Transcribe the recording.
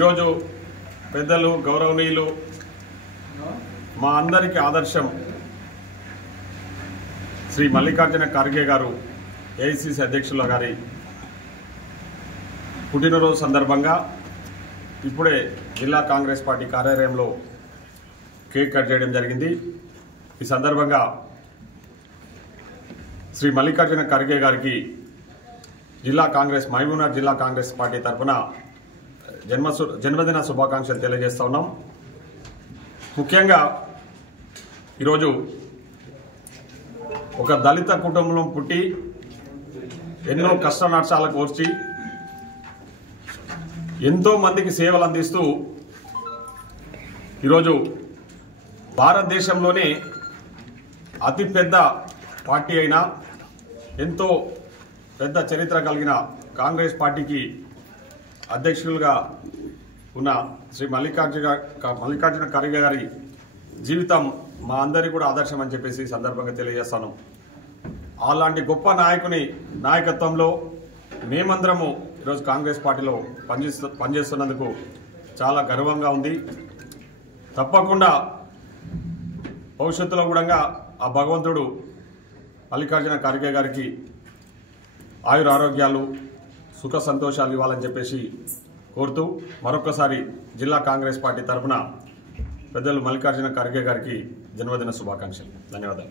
ఈరోజు పెద్దలు గౌరవనీయులు మా అందరికీ ఆదర్శం శ్రీ మల్లికార్జున ఖర్గే గారు ఏఐసిసి అధ్యక్షుల గారి పుట్టినరోజు సందర్భంగా ఇప్పుడే జిల్లా కాంగ్రెస్ పార్టీ కార్యాలయంలో కేక్ కట్ చేయడం జరిగింది। ఈ సందర్భంగా శ్రీ మల్లికార్జున ఖర్గే గారికి జిల్లా కాంగ్రెస్ మహబూబ్నగర్ జిల్లా కాంగ్రెస్ పార్టీ తరఫున జన్మదిన శుభాకాంక్షలు తెలియజేస్తా ఉన్నాం। ముఖ్యంగా ఈరోజు ఒక దళిత కుటుంబంలో పుట్టి ఎన్నో కష్ట నష్టాలకు ఓర్చి ఎంతో మందికి సేవలు అందిస్తూ ఈరోజు భారతదేశంలోనే అతిపెద్ద పార్టీ అయిన ఎంతో పెద్ద చరిత్ర కలిగిన కాంగ్రెస్ పార్టీకి అధ్యక్షులుగా ఉన్న శ్రీ మల్లికార్జున ఖర్గే గారి జీవితం మా అందరికీ కూడా ఆదర్శం అని చెప్పేసి సందర్భంగా తెలియజేస్తాను। అలాంటి గొప్ప నాయకుని నాయకత్వంలో మేమందరము ఈరోజు కాంగ్రెస్ పార్టీలో పనిచేస్తున్నందుకు చాలా గర్వంగా ఉంది। తప్పకుండా భవిష్యత్తులో కూడా ఆ భగవంతుడు మల్లికార్జున ఖర్గే గారికి ఆయుర ఆరోగ్యాలు సుఖ సంతోషాలు ఇవ్వాలని చెప్పేసి కోరుతూ మరొకసారి జిల్లా కాంగ్రెస్ పార్టీ తరఫున పెద్దలు మల్లికార్జున ఖర్గే గారికి జన్మదిన శుభాకాంక్షలు। ధన్యవాదాలు।